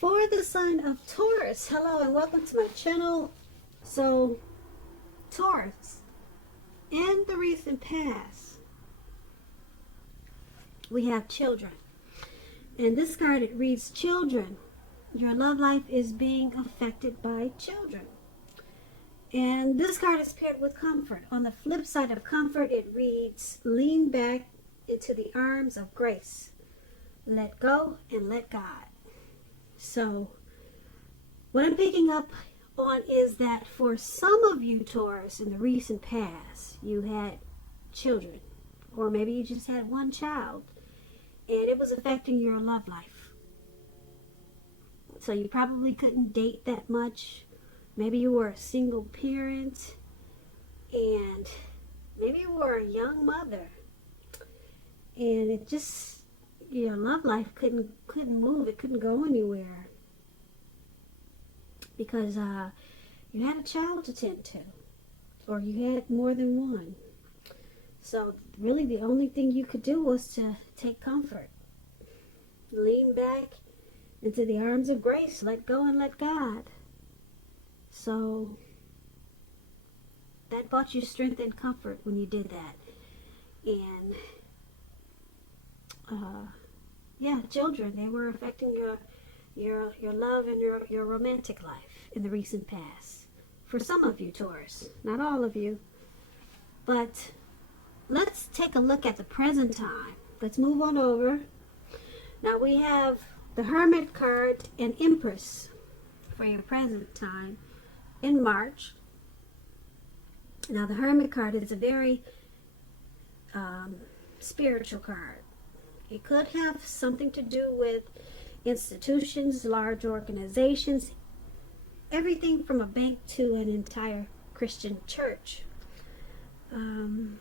For the sign of Taurus, hello and welcome to my channel. So, Taurus, in the recent past, we have children. And this card, it reads, children, your love life is being affected by children. And this card is paired with comfort. On the flip side of comfort, it reads, lean back into the arms of grace. Let go and let God. So, what I'm picking up on is that for some of you, Taurus, in the recent past, you had children. Or maybe you just had one child. And it was affecting your love life. So you probably couldn't date that much. Maybe you were a single parent. And maybe you were a young mother. And it just, your love life couldn't move. It couldn't go anywhere. Because you had a child to tend to. Or you had more than one. So really the only thing you could do was to take comfort. Lean back into the arms of grace. Let go and let God. So that brought you strength and comfort when you did that. And yeah, children, they were affecting your love and your romantic life in the recent past. For some of you, Taurus, not all of you. But let's take a look at the present time. Let's move on over. Now we have the Hermit card and Empress for your present time in March. Now the Hermit card is a very spiritual card. It could have something to do with institutions, large organizations, everything from a bank to an entire Christian church. You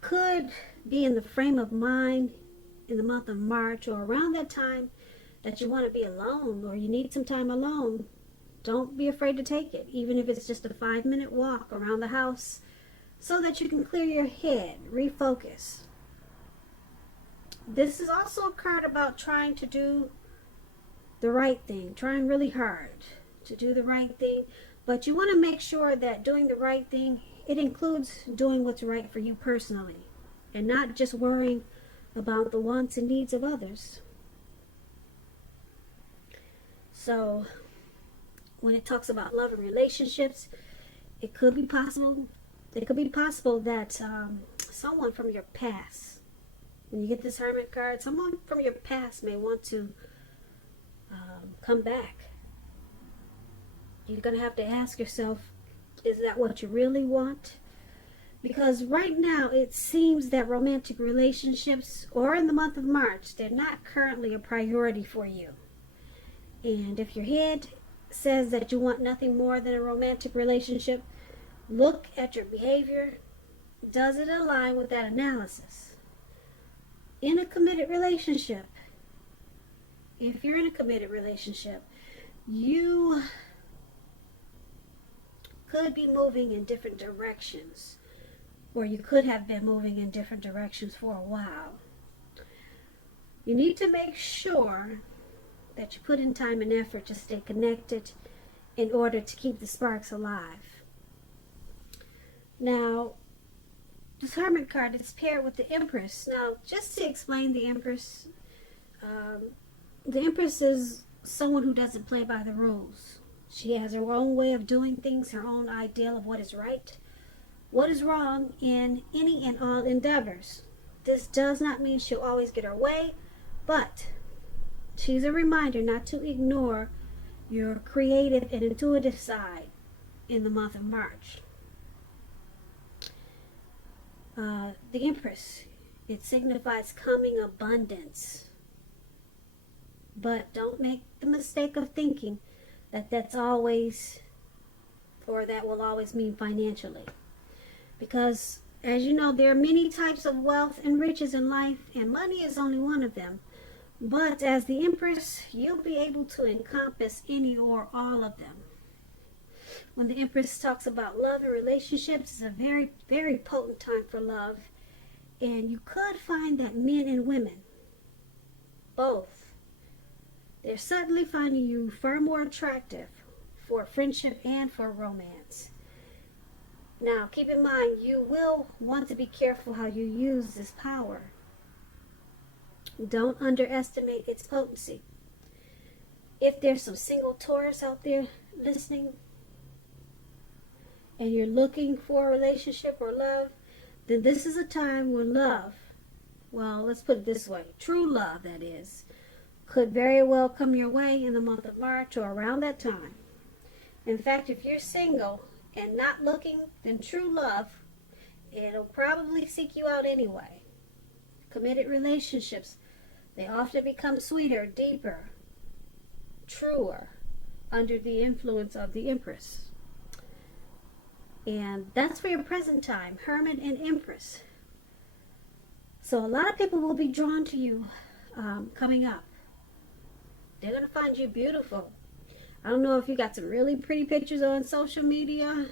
could be in the frame of mind in the month of March or around that time that you want to be alone or you need some time alone. Don't be afraid to take it, even if it's just a 5-minute walk around the house so that you can clear your head, refocus. This is also a card about trying to do the right thing, trying really hard to do the right thing, but you want to make sure that doing the right thing, it includes doing what's right for you personally and not just worrying about the wants and needs of others. So when it talks about love and relationships, it could be possible that someone from your past, when you get this Hermit card, someone from your past may want to come back. You're going to have to ask yourself, is that what you really want? Because right now it seems that romantic relationships, or in the month of March, they're not currently a priority for you. And if your head says that you want nothing more than a romantic relationship, look at your behavior. Does it align with that analysis? In a committed relationship, if you're in a committed relationship, you could be moving in different directions, or you could have been moving in different directions for a while. You need to make sure that you put in time and effort to stay connected in order to keep the sparks alive. Now, this Hermit card is paired with the Empress. Now, just to explain the Empress is someone who doesn't play by the rules. She has her own way of doing things, her own ideal of what is right, what is wrong in any and all endeavors. This does not mean she'll always get her way, but she's a reminder not to ignore your creative and intuitive side in the month of March. The Empress, it signifies coming abundance. But don't make the mistake of thinking that that's always, or that will always mean financially. Because, as you know, there are many types of wealth and riches in life, and money is only one of them. But as the Empress, you'll be able to encompass any or all of them. When the Empress talks about love and relationships, it's a very, very potent time for love. And you could find that men and women both They're suddenly finding you far more attractive for friendship and for romance. Now, keep in mind, you will want to be careful how you use this power. Don't underestimate its potency. If there's some single Taurus out there listening, and you're looking for a relationship or love, then this is a time when love, well, let's put it this way, true love, that is, could very well come your way in the month of March or around that time. In fact, if you're single and not looking, then true love, it'll probably seek you out anyway. Committed relationships, they often become sweeter, deeper, truer under the influence of the Empress. And that's for your present time, Hermit and Empress. So a lot of people will be drawn to you coming up. They're going to find you beautiful. I don't know if you got some really pretty pictures on social media,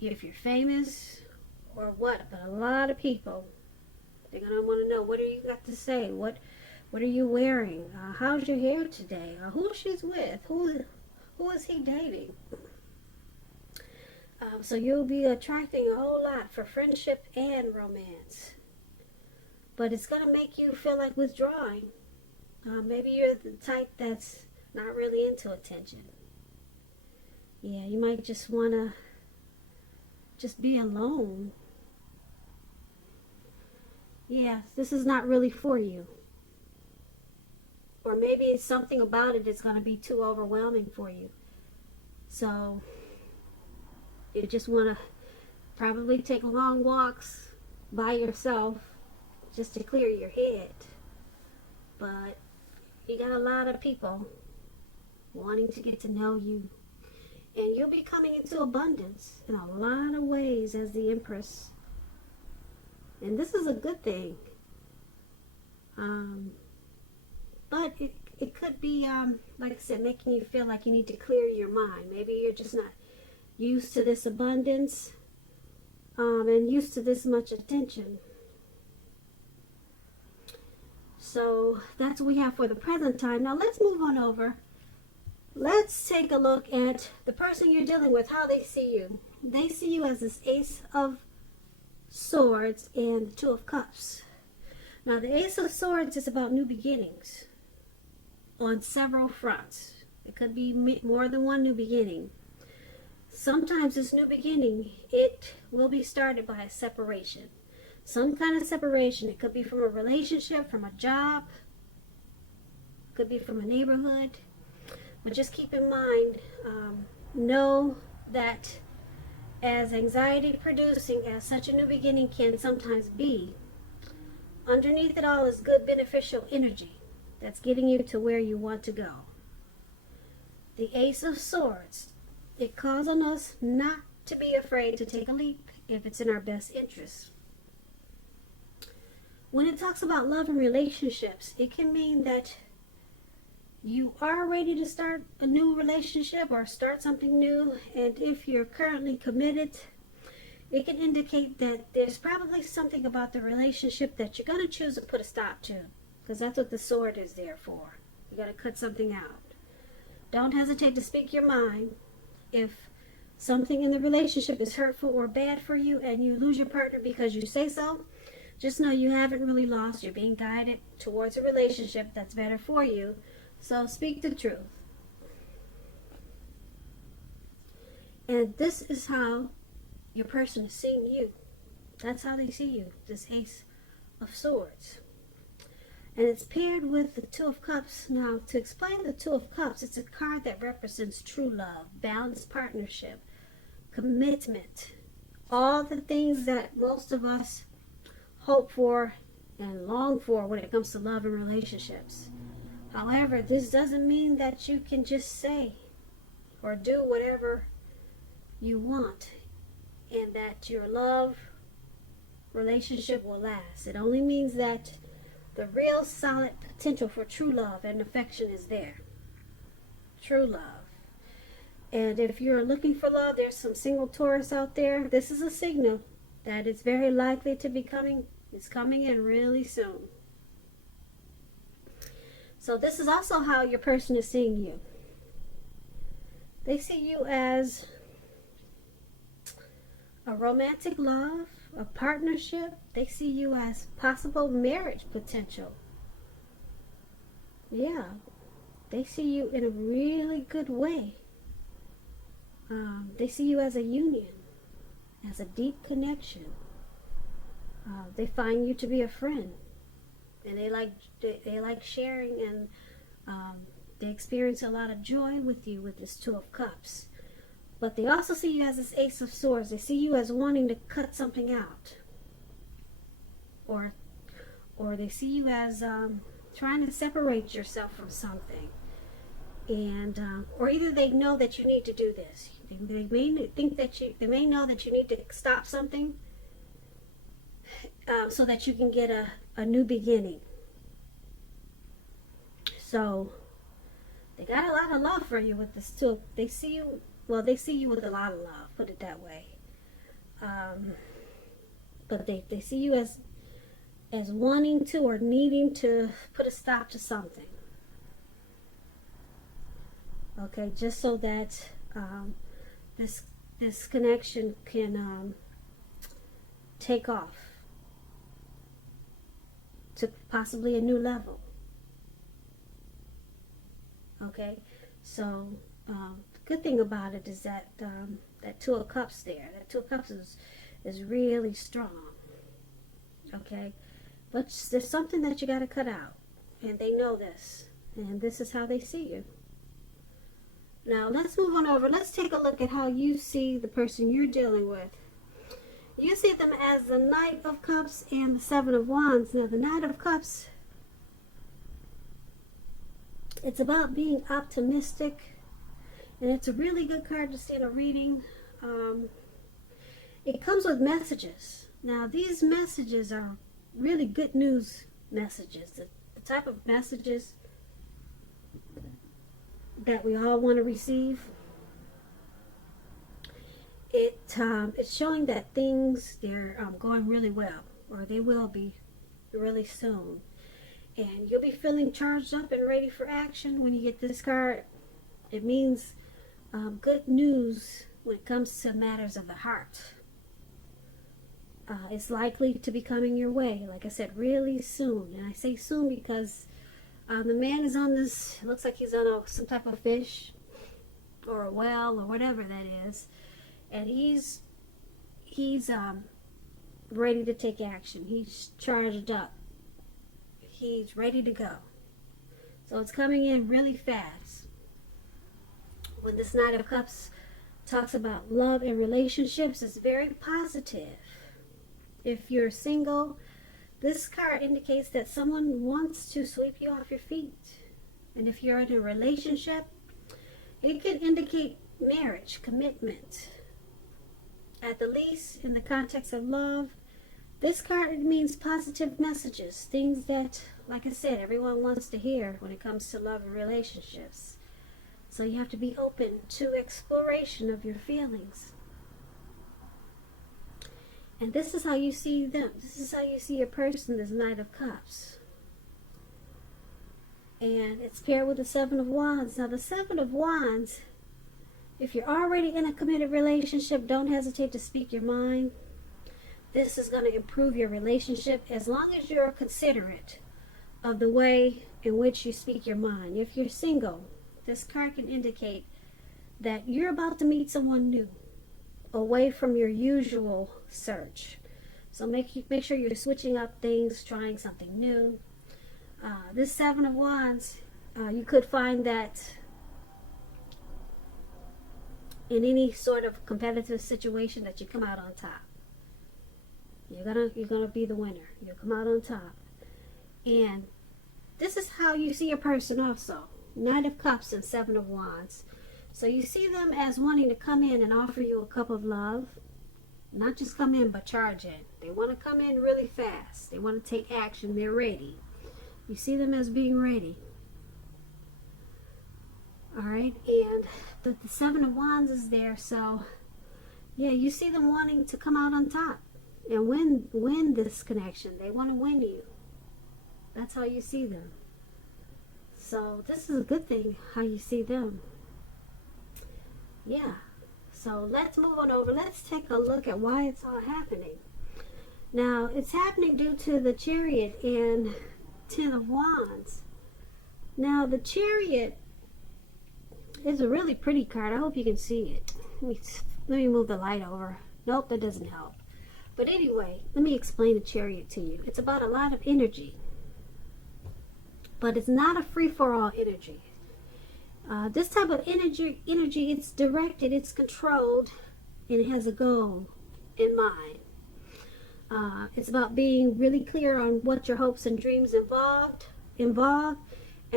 if you're famous or what, but a lot of people, they're going to want to know, what do you got to say? What are you wearing? How's your hair today? Who she's with? Who is he dating? So you'll be attracting a whole lot for friendship and romance. But it's going to make you feel like withdrawing. Maybe you're the type that's not really into attention. Yeah, you might just want to just be alone. Yeah, this is not really for you. Or maybe it's something about it that's going to be too overwhelming for you. So you just want to probably take long walks by yourself just to clear your head. But you got a lot of people wanting to get to know you. And you'll be coming into abundance in a lot of ways as the Empress. And this is a good thing. But it could be, like I said, making you feel like you need to clear your mind. Maybe you're just not used to this abundance and used to this much attention. So that's what we have for the present time. Now let's move on over. Let's take a look at the person you're dealing with, how they see you. They see you as this Ace of Swords and the Two of Cups. Now the Ace of Swords is about new beginnings on several fronts. It could be more than one new beginning. Sometimes this new beginning, it will be started by a separation. Some kind of separation. It could be from a relationship, from a job, could be from a neighborhood. But just keep in mind, know that as anxiety producing as such a new beginning can sometimes be, underneath it all is good beneficial energy that's getting you to where you want to go. The Ace of Swords, it calls on us not to be afraid to take a leap if it's in our best interest. When it talks about love and relationships, it can mean that you are ready to start a new relationship or start something new, and if you're currently committed, it can indicate that there's probably something about the relationship that you're going to choose to put a stop to, because that's what the sword is there for. You got to cut something out. Don't hesitate to speak your mind. If something in the relationship is hurtful or bad for you and you lose your partner because you say so, just know you haven't really lost. You're being guided towards a relationship that's better for you. So speak the truth. And this is how your person is seeing you. That's how they see you, this Ace of Swords. And it's paired with the Two of Cups. Now, to explain the Two of Cups, it's a card that represents true love, balanced partnership, commitment, all the things that most of us hope for and long for when it comes to love and relationships. However, this doesn't mean that you can just say or do whatever you want and that your love relationship will last. It only means that the real solid potential for true love and affection is there. True love. And if you're looking for love, there's some single Taurus out there. This is a signal that it's very likely to be coming. It's coming in really soon. So this is also how your person is seeing you. They see you as a romantic love, a partnership. They see you as possible marriage potential. Yeah, they see you in a really good way. They see you as a union, as a deep connection. They find you to be a friend, and they like sharing, and they experience a lot of joy with you with this Two of Cups. But they also see you as this Ace of Swords. They see you as wanting to cut something out, or they see you as trying to separate yourself from something, and or either they know that you need to do this. They may know that you need to stop something so that you can get a new beginning. So they got a lot of love for you with this too. They see you with a lot of love, put it that way. But they see you as wanting to or needing to put a stop to something. Okay, just so that this connection can take off to possibly a new level. Okay, so the good thing about it is that that Two of Cups there, that Two of Cups is really strong. Okay, but there's something that you got to cut out, and they know this, and this is how they see you. Now let's move on over. Let's take a look at how you see the person you're dealing with. You see them as the Knight of Cups and the Seven of Wands. Now the Knight of Cups, it's about being optimistic, and it's a really good card to see in a reading. It comes with messages. Now these messages are really good news messages, the type of messages that we all want to receive. It's showing that things, they're going really well, or they will be really soon. And you'll be feeling charged up and ready for action when you get this card. It means good news when it comes to matters of the heart. It's likely to be coming your way, like I said, really soon. And I say soon because the man is on this, it looks like he's on some type of fish or a well or whatever that is. And he's ready to take action. He's charged up. He's ready to go. So it's coming in really fast. When this Knight of Cups talks about love and relationships, it's very positive. If you're single, this card indicates that someone wants to sweep you off your feet. And if you're in a relationship, it could indicate marriage, commitment. At the least, in the context of love, this card means positive messages, things that, like I said, everyone wants to hear when it comes to love and relationships. So you have to be open to exploration of your feelings. And this is how you see them. This is how you see a person, this Knight of Cups. And it's paired with the Seven of Wands. Now the Seven of Wands, if you're already in a committed relationship, don't hesitate to speak your mind. This is going to improve your relationship as long as you're considerate of the way in which you speak your mind. If you're single, this card can indicate that you're about to meet someone new, away from your usual search. So make sure you're switching up things, trying something new. This Seven of Wands, you could find that in any sort of competitive situation that you come out on top. You're gonna be the winner. You'll come out on top. And this is how you see a person also. Knight of Cups and Seven of Wands. So you see them as wanting to come in and offer you a cup of love. Not just come in, but charge in. They want to come in really fast. They want to take action. They're ready. You see them as being ready. Alright, and the Seven of Wands is there. So, yeah, you see them wanting to come out on top and win this connection. They want to win you. That's how you see them. So this is a good thing, how you see them. Yeah. So let's move on over. Let's take a look at why it's all happening. Now, it's happening due to the Chariot and Ten of Wands. Now, the Chariot is a really pretty card. I hope you can see it. Let me move the light over. Nope, that doesn't help. But anyway, let me explain the Chariot to you. It's about a lot of energy. But it's not a free-for-all energy. This type of energy, it's directed, it's controlled, and it has a goal in mind. It's about being really clear on what your hopes and dreams involve, and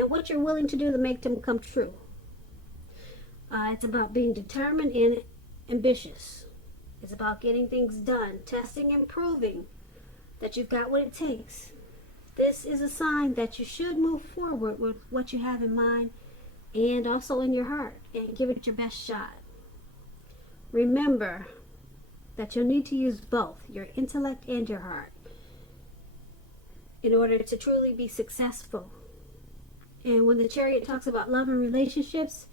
what you're willing to do to make them come true. It's about being determined and ambitious. It's about getting things done, testing and proving that you've got what it takes. This is a sign that you should move forward with what you have in mind and also in your heart, and give it your best shot. Remember that you'll need to use both your intellect and your heart in order to truly be successful. And when the Chariot talks about love and relationships,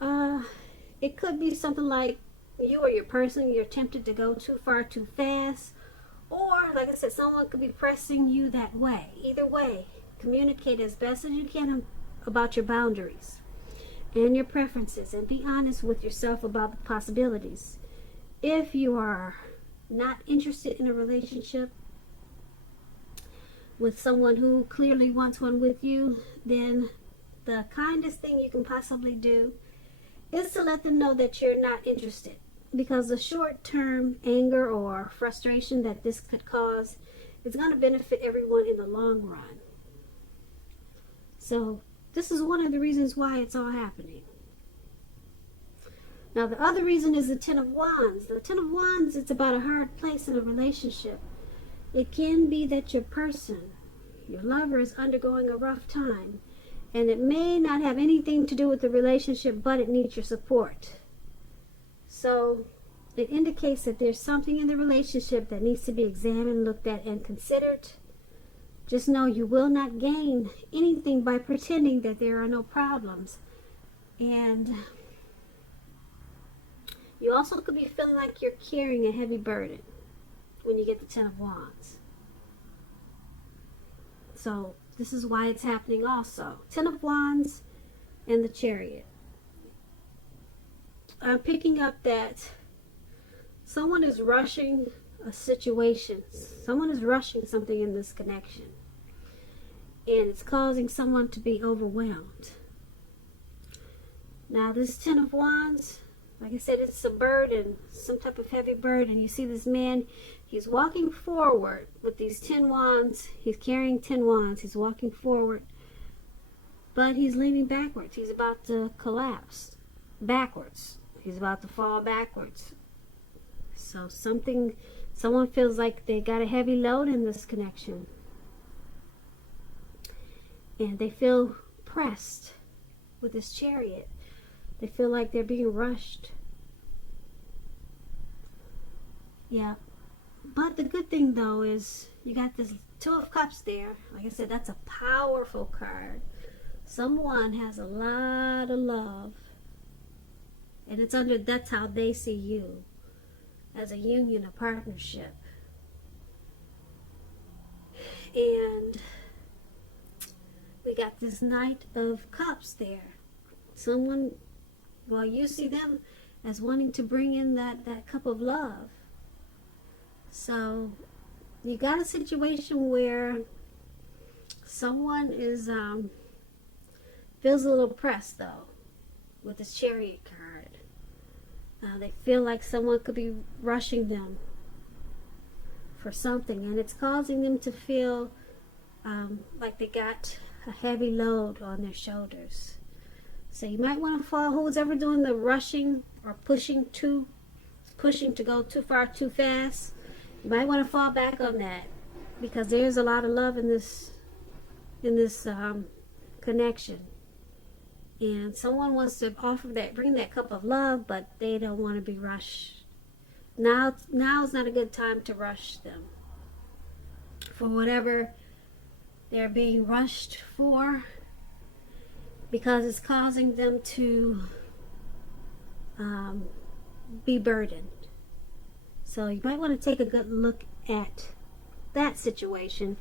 it could be something like you or your person, you're tempted to go too far too fast, or like I said, someone could be pressing you that way. Either way, communicate as best as you can about your boundaries and your preferences, and be honest with yourself about the possibilities. If you are not interested in a relationship with someone who clearly wants one with you, then the kindest thing you can possibly do is to let them know that you're not interested, because the short-term anger or frustration that this could cause is going to benefit everyone in the long run. So this is one of the reasons why it's all happening. Now, the other reason is the Ten of Wands. The Ten of Wands, it's about a hard place in a relationship. It can be that your person, your lover, is undergoing a rough time, and it may not have anything to do with the relationship, but it needs your support. So it indicates that there's something in the relationship that needs to be examined, looked at, and considered. Just know you will not gain anything by pretending that there are no problems. And you also could be feeling like you're carrying a heavy burden when you get the Ten of Wands. So this is why it's happening also. Ten of Wands and the Chariot. I'm picking up that someone is rushing a situation. Someone is rushing something in this connection. And it's causing someone to be overwhelmed. Now this Ten of Wands, like I said, it's a burden, some type of heavy burden. You see this man, he's walking forward with these 10 wands. He's carrying 10 wands. He's walking forward, but he's leaning backwards. He's about to collapse backwards. He's about to fall backwards. So someone feels like they got a heavy load in this connection. And they feel pressed with this Chariot. They feel like they're being rushed. Yeah. But the good thing, though, is you got this Two of Cups there. Like I said, that's a powerful card. Someone has a lot of love. And that's how they see you. As a union, a partnership. And we got this Knight of Cups there. Someone, well, you see them as wanting to bring in that cup of love. So you got a situation where someone is feels a little pressed, though, with this Chariot card. They feel like someone could be rushing them for something, and it's causing them to feel like they got a heavy load on their shoulders. So you might want to fall. Who's ever doing the rushing or pushing to go too far too fast, you might want to fall back on that, because there's a lot of love in this connection. And someone wants to bring that cup of love, but they don't want to be rushed. Now is not a good time to rush them for whatever they're being rushed for. because it's causing them to be burdened. So you might want to take a good look at that situation